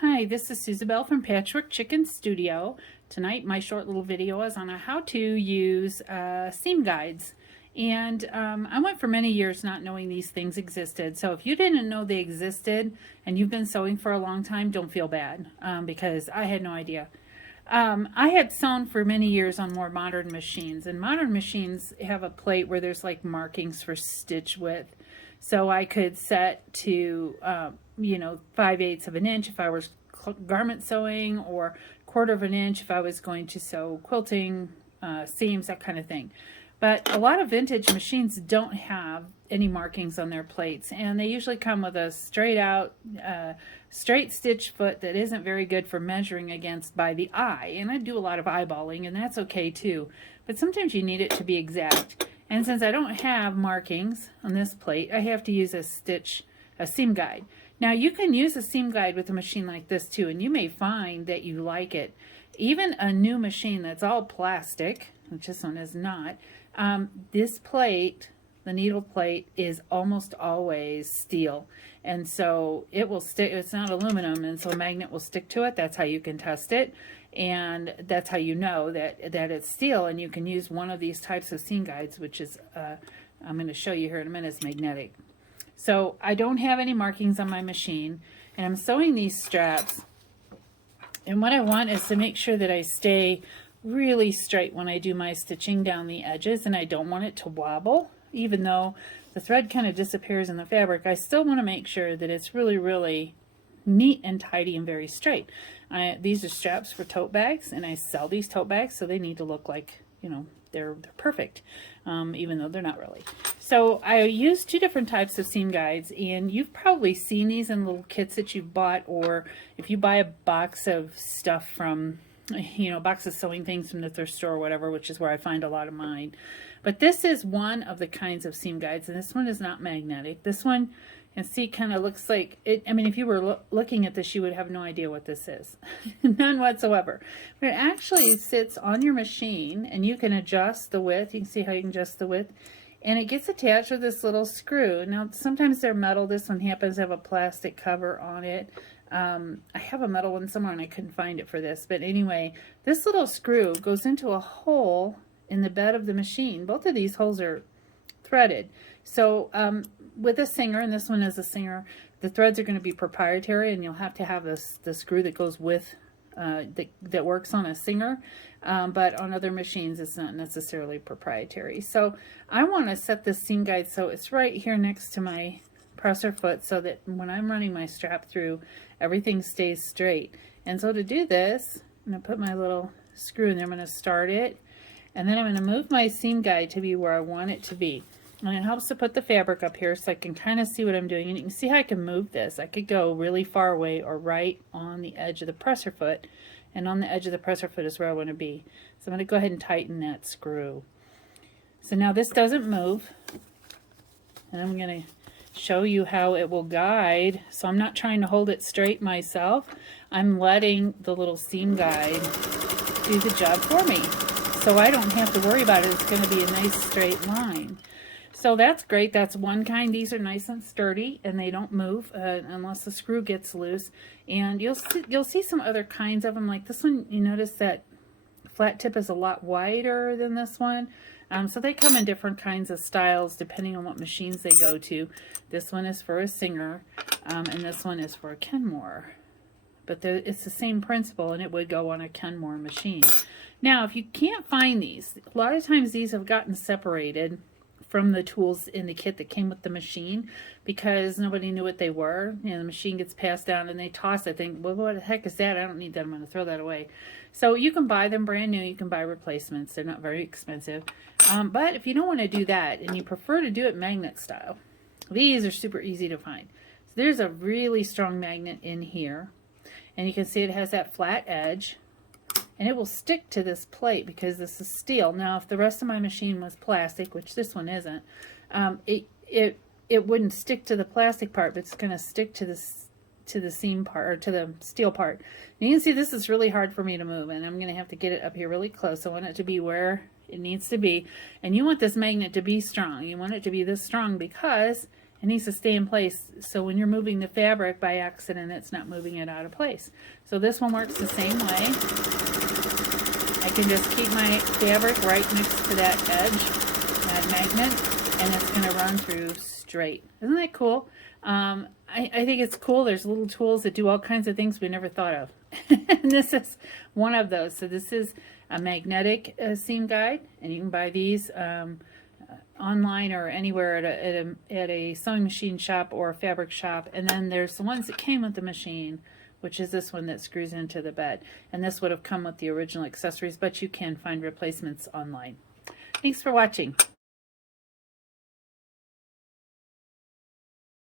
Hi, this is Susabelle from Patchwork Chicken Studio. Tonight my short little video is on how to use seam guides. And I went for many years not knowing these things existed. So if you didn't know they existed and you've been sewing for a long time, don't feel bad because I had no idea. I had sewn for many years on more modern machines, and modern machines have a plate where there's like markings for stitch width. So I could set to, 5/8 of an inch if I was garment sewing, or 1/4 of an inch if I was going to sew quilting, seams, that kind of thing. But a lot of vintage machines don't have any markings on their plates, and they usually come with a straight stitch foot that isn't very good for measuring against by the eye. And I do a lot of eyeballing, and that's okay too. But sometimes you need it to be exact. And since I don't have markings on this plate, I have to use a seam guide. Now you can use a seam guide with a machine like this too, and you may find that you like it. Even a new machine that's all plastic, which this one is not, this plate, the needle plate, is almost always steel, and so it will stick. It's not aluminum, and so a magnet will stick to it. That's how you can test it, and that's how you know that it's steel. And you can use one of these types of seam guides, which is I'm going to show you here in a minute. It's magnetic. So I don't have any markings on my machine, and I'm sewing these straps, and what I want is to make sure that I stay really straight when I do my stitching down the edges, and I don't want it to wobble. Even though the thread kind of disappears in the fabric, I still want to make sure that it's really, really neat and tidy and very straight. These are straps for tote bags, and I sell these tote bags, so they need to look like, they're perfect, even though they're not really. So I use two different types of seam guides, and you've probably seen these in little kits that you've bought, or if you buy a box of stuff from, a box of sewing things from the thrift store or whatever, which is where I find a lot of mine. But this is one of the kinds of seam guides, and this one is not magnetic. This one, you can see, kind of looks like it. I mean, if you were looking at this, you would have no idea what this is. None whatsoever. But it actually sits on your machine, and you can adjust the width. You can see how you can adjust the width. And it gets attached with this little screw. Now, sometimes they're metal. This one happens to have a plastic cover on it. I have a metal one somewhere, and I couldn't find it for this. But anyway, this little screw goes into a hole in the bed of the machine. Both of these holes are threaded. So with a Singer, and this one is a Singer, the threads are going to be proprietary, and you'll have to have the screw that goes with that works on a Singer, but on other machines it's not necessarily proprietary. So I want to set this seam guide so it's right here next to my presser foot, so that when I'm running my strap through, everything stays straight. And so to do this, I'm going to put my little screw in there. I'm going to start it, and then I'm going to move my seam guide to be where I want it to be. And it helps to put the fabric up here so I can kind of see what I'm doing. And you can see how I can move this. I could go really far away or right on the edge of the presser foot. And on the edge of the presser foot is where I want to be. So I'm going to go ahead and tighten that screw. So now this doesn't move. And I'm going to show you how it will guide. So I'm not trying to hold it straight myself. I'm letting the little seam guide do the job for me, so I don't have to worry about it. It's going to be a nice straight line. So that's great. That's one kind. These are nice and sturdy, and they don't move unless the screw gets loose. And you'll see some other kinds of them, like this one. You notice that flat tip is a lot wider than this one. So they come in different kinds of styles depending on what machines they go to. This one is for a Singer, and this one is for a Kenmore. But it's the same principle, and it would go on a Kenmore machine. Now, if you can't find these, a lot of times these have gotten separated from the tools in the kit that came with the machine because nobody knew what they were. The machine gets passed down and they toss it. Think, well, what the heck is that? I don't need that. I'm going to throw that away. So you can buy them brand new. You can buy replacements. They're not very expensive. But if you don't want to do that and you prefer to do it magnet style, these are super easy to find. So there's a really strong magnet in here, and you can see it has that flat edge. And it will stick to this plate because this is steel. Now, if the rest of my machine was plastic, which this one isn't, it wouldn't stick to the plastic part, but it's going to stick to the seam part, or to the steel part. And you can see this is really hard for me to move, and I'm going to have to get it up here really close. I want it to be where it needs to be. And you want this magnet to be strong. You want it to be this strong because It needs to stay in place so when you're moving the fabric by accident, it's not moving it out of place. So this one works the same way. I can just keep my fabric right next to that edge, that magnet, and it's going to run through straight. Isn't that cool? I think it's cool. There's little tools that do all kinds of things we never thought of. And this is one of those. So this is a magnetic seam guide, and you can buy these online or anywhere at a sewing machine shop or a fabric shop. And then there's the ones that came with the machine, which is this one that screws into the bed. And this would have come with the original accessories, but you can find replacements online. Thanks for watching.